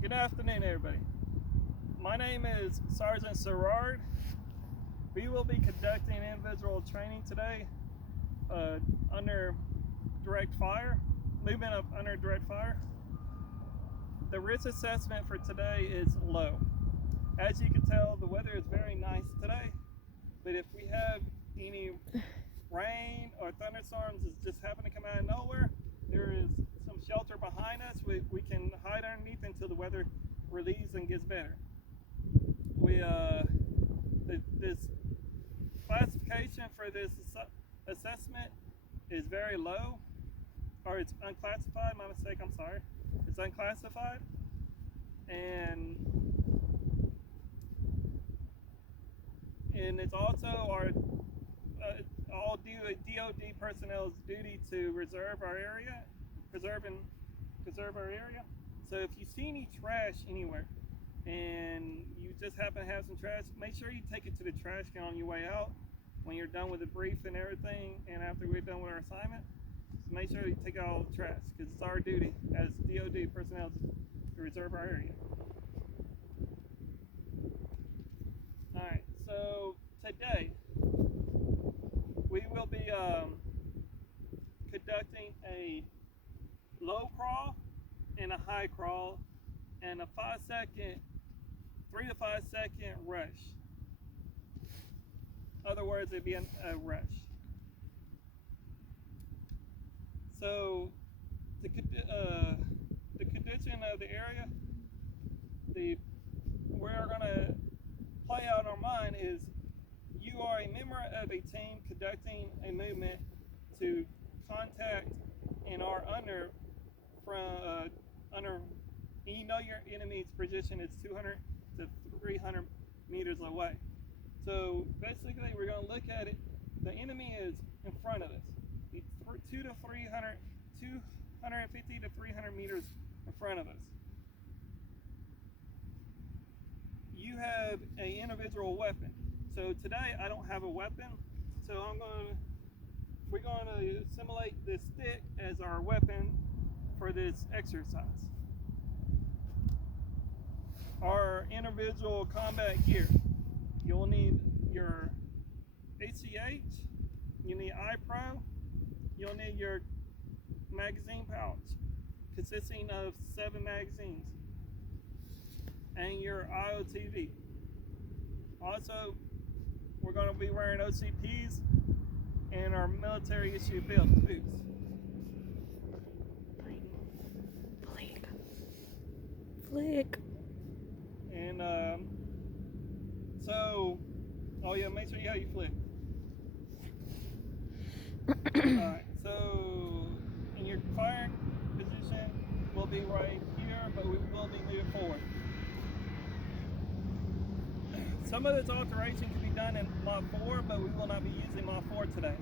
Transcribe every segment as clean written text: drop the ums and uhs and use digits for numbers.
Good afternoon, everybody. My name is Sergeant Sirard. We will be conducting individual training today under direct fire, movement of under direct fire. The risk assessment for today is low. As you can tell, the weather is very nice today, but if we have any rain or thunderstorms that just happen to come out of nowhere, there is some shelter behind us. We can hide underneath until the weather relieves and gets better. This classification for this assessment is very low, or it's unclassified. My mistake. I'm sorry. It's unclassified, and it's also our all DOD personnel's duty to preserve our area. So if you see any trash anywhere and you just happen to have some trash, make sure you take it to the trash can on your way out when you're done with the brief and everything, and after we're done with our assignment. So make sure you take out all the trash, because it's our duty as DOD personnel to reserve our area. Alright, so today we will be conducting a low crawl and a high crawl and a 3 to 5 second rush. Other words, it'd be a rush. So the condition of the area, we're gonna play out in our mind is you are a member of a team conducting a movement to contact and are under and you know your enemy's position is 200 to 300 meters away. So basically we're going to look at it. The enemy is in front of us. He's 250 to 300 meters in front of us. You have an individual weapon. So today I don't have a weapon, so we're going to simulate this stick as our weapon for this exercise. Our individual combat gear. You'll need your ACH, you'll need iPro, you'll need your magazine pouch consisting of 7 magazines, and your IOTV. Also, we're going to be wearing OCPs and our military issue boots. Flick. And make sure you have your flick. Alright, so in your firing position will be right here, but we will be moving forward. Some of this alteration can be done in Mod 4, but we will not be using Mod 4 today.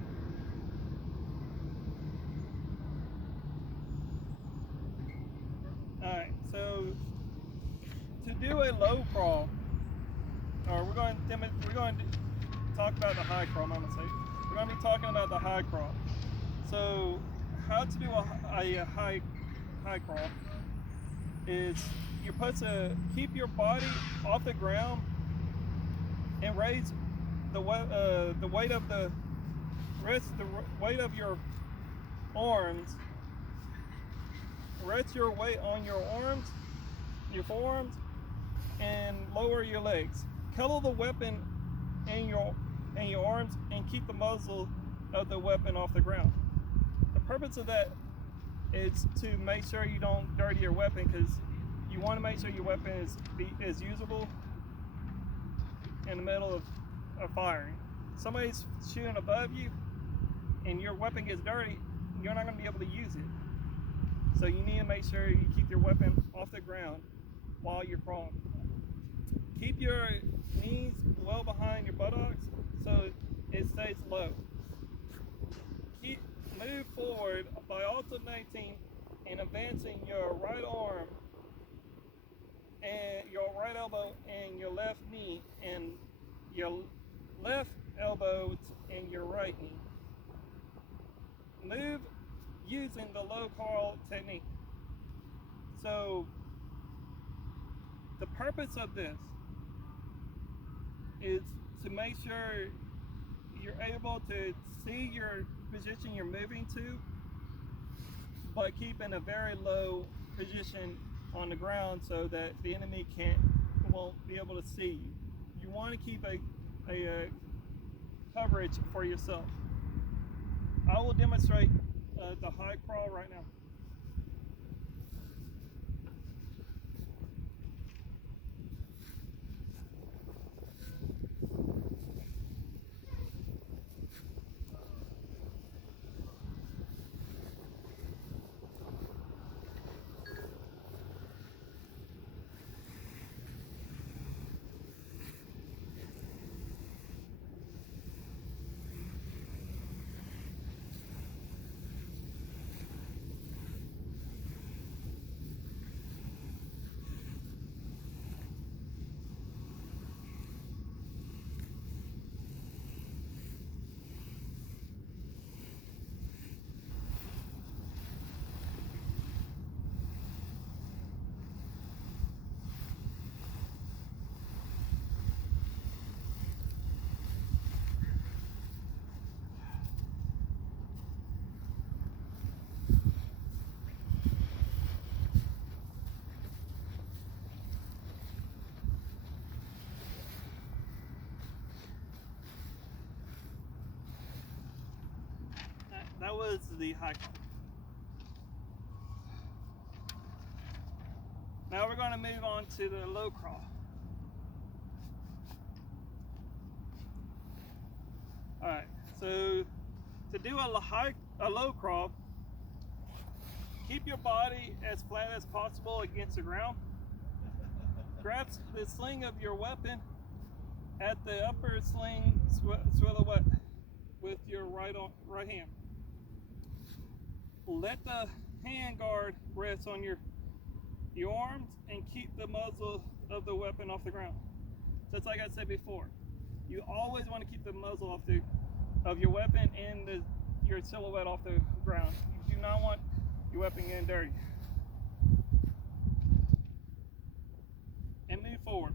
Alright, so to do a low crawl, or we're going to talk about the high crawl, my mistake. We're going to be talking about the high crawl. So how to do a high crawl is you're supposed to keep your body off the ground and raise the weight of the weight of your arms. Rest your weight on your arms, your forearms, and lower your legs. Cuddle the weapon in your arms and keep the muzzle of the weapon off the ground. The purpose of that is to make sure you don't dirty your weapon, because you want to make sure your weapon is usable in the middle of firing. Somebody's shooting above you and your weapon gets dirty, you're not going to be able to use it. So you need to make sure you keep your weapon off the ground while you're crawling. Keep your knees well behind your buttocks so it stays low. Move forward by alternating and advancing your right arm and your right elbow and your left knee, and your left elbow and your right knee. Move using the low crawl technique. So The purpose of this is to make sure you're able to see your position you're moving to, but keep in a very low position on the ground so that the enemy won't be able to see you. You want to keep a coverage for yourself. I will demonstrate the high crawl right now. That was the high crawl. Now we're going to move on to the low crawl. Alright, so to do a low crawl, keep your body as flat as possible against the ground. Grab the sling of your weapon at the upper sling silhouette with your right hand. Let the hand guard rest on your arms and keep the muzzle of the weapon off the ground. Just like I said before, you always want to keep the muzzle of your weapon and your silhouette off the ground. You do not want your weapon getting dirty. And move forward.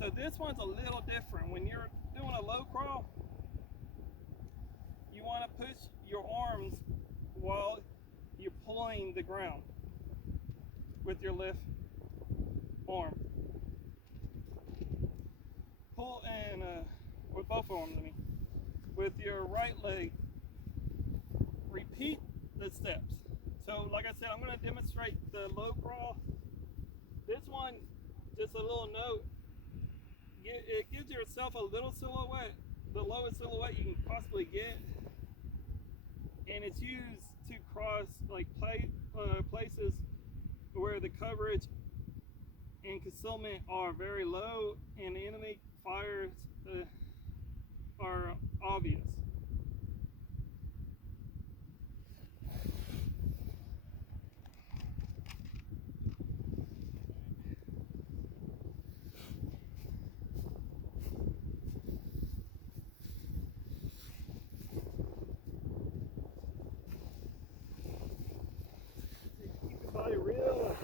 So this one's a little different. When you're doing a low crawl, you want to push your arms while you're pulling the ground with your left arm. Pull and with both arms, with your right leg. Repeat the steps. So like I said, I'm going to demonstrate the low crawl. This one, just a little note, it gives yourself a little silhouette, the lowest silhouette you can possibly get, and it's used to cross like places where the coverage and concealment are very low and the enemy fires are obvious. Keep your body real.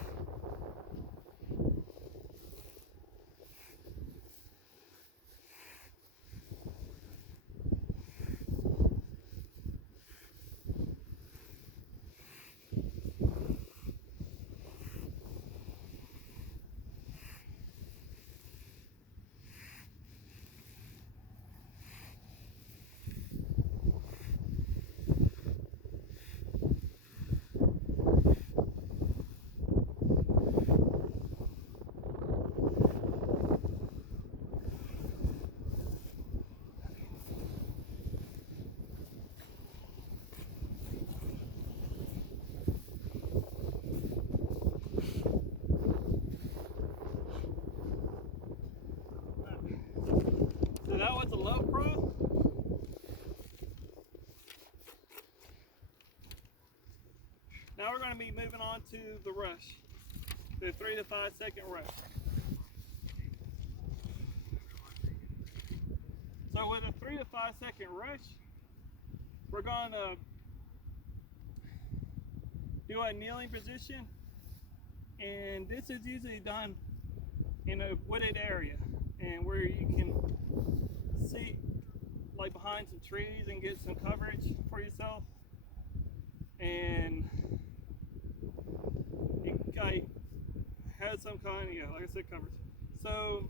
So that was a low crawl. Now we're going to be moving on to the rush, the 3 to 5 second rush. So with a 3 to 5 second rush, we're going to do a kneeling position and And this is usually done in a wooded area, and where you can see like behind some trees and get some coverage for yourself. And it like has some kind of, yeah, like I said, coverage. So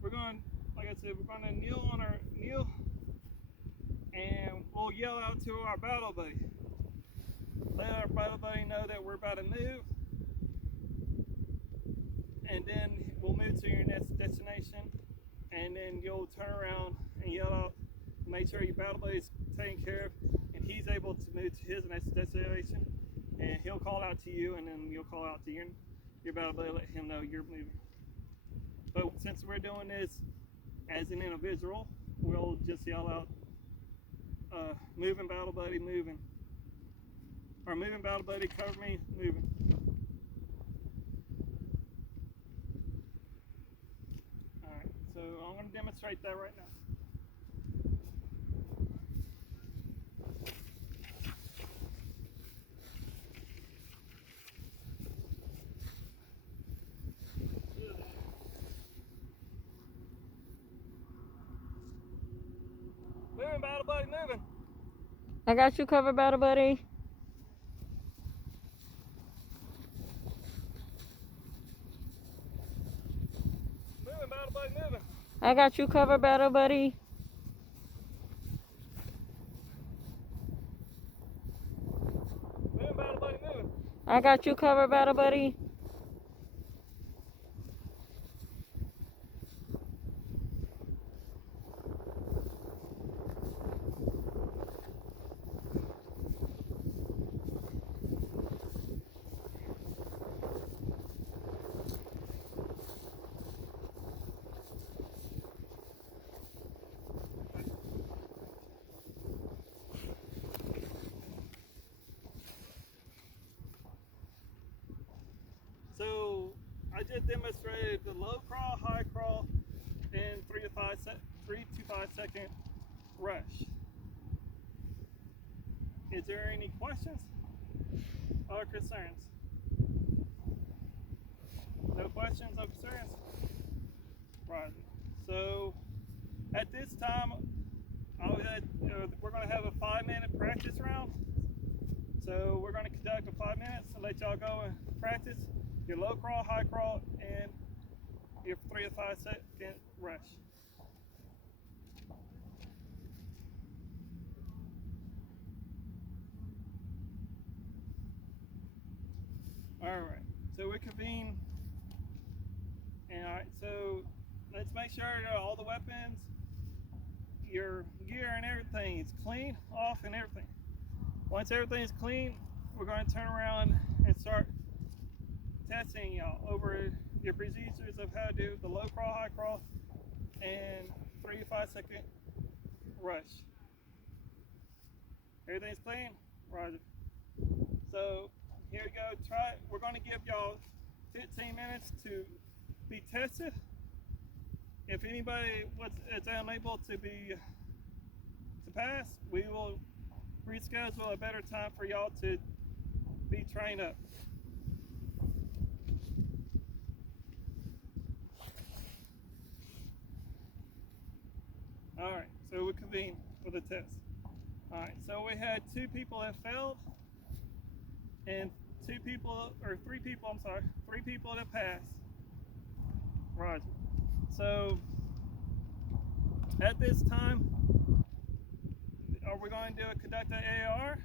we're going, like I said, we're going to kneel, and we'll yell out to our battle buddy. Let our battle buddy know that we're about to move, and then we'll move to your next destination, and then you'll turn around and yell out, make sure your battle buddy's taken care of, and he's able to move to his next destination, and he'll call out to you, and then you'll call out to your battle buddy, let him know you're moving. But since we're doing this as an individual, we'll just yell out, moving battle buddy, moving. Or moving battle buddy, cover me, moving. Alright, so I'm going to demonstrate that right now. Moving battle buddy, moving. I got you covered, battle buddy. Moving battle buddy, moving. I got you covered, battle buddy. Moving battle buddy, moving. I got you covered, battle buddy. So I just demonstrated the low crawl, high crawl, and 3 to 5 second rush. Is there any questions or concerns? No questions or concerns? Right. So at this time, we're going to have a 5-minute practice round. So we're going to conduct a 5 minutes and let y'all go and practice your low crawl, high crawl, and your 3 to 5 second rush. All right, so we convene, and all right, so let's make sure that all the weapons, your gear and everything is clean, off, and everything. Once everything's clean, we're going to turn around and start testing y'all over your procedures of how to do the low crawl, high crawl, and 3 to 5 second rush. Everything's clean? Roger. So here we go. Try it. We're going to give y'all 15 minutes to be tested. If anybody is unable to pass, we will reschedule a better time for y'all to be trained up. All right, so we convene for the test. All right, so we had 2 people that failed, and 3 people that passed. Roger. So at this time, are we going to conduct an AR?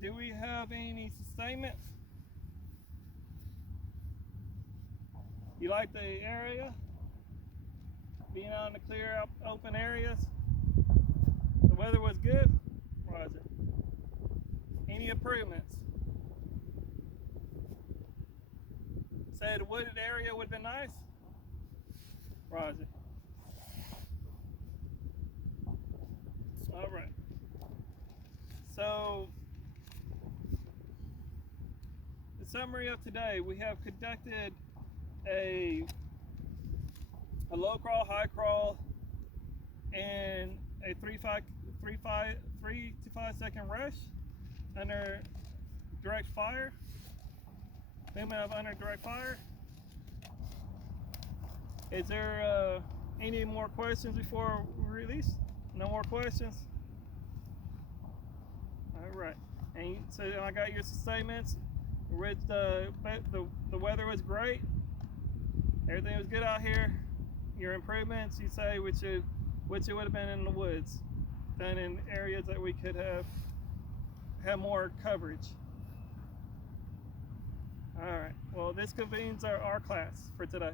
Do we have any sustainment? You like the area? Being out in the clear, open areas? The weather was good? Roger. Any improvements? Say the wooded area would have been nice? Roger. All right. So, the summary of today, we have conducted a low crawl, high crawl, and a 3 to 5 second rush under direct fire. movement of under direct fire. Is there any more questions before we release? No more questions? All right. And so I got your statements. With the weather was great. Everything was good out here. Your improvements, you say, which it would have been in the woods, than in areas that we could have more coverage. All right. Well, this convenes our class for today.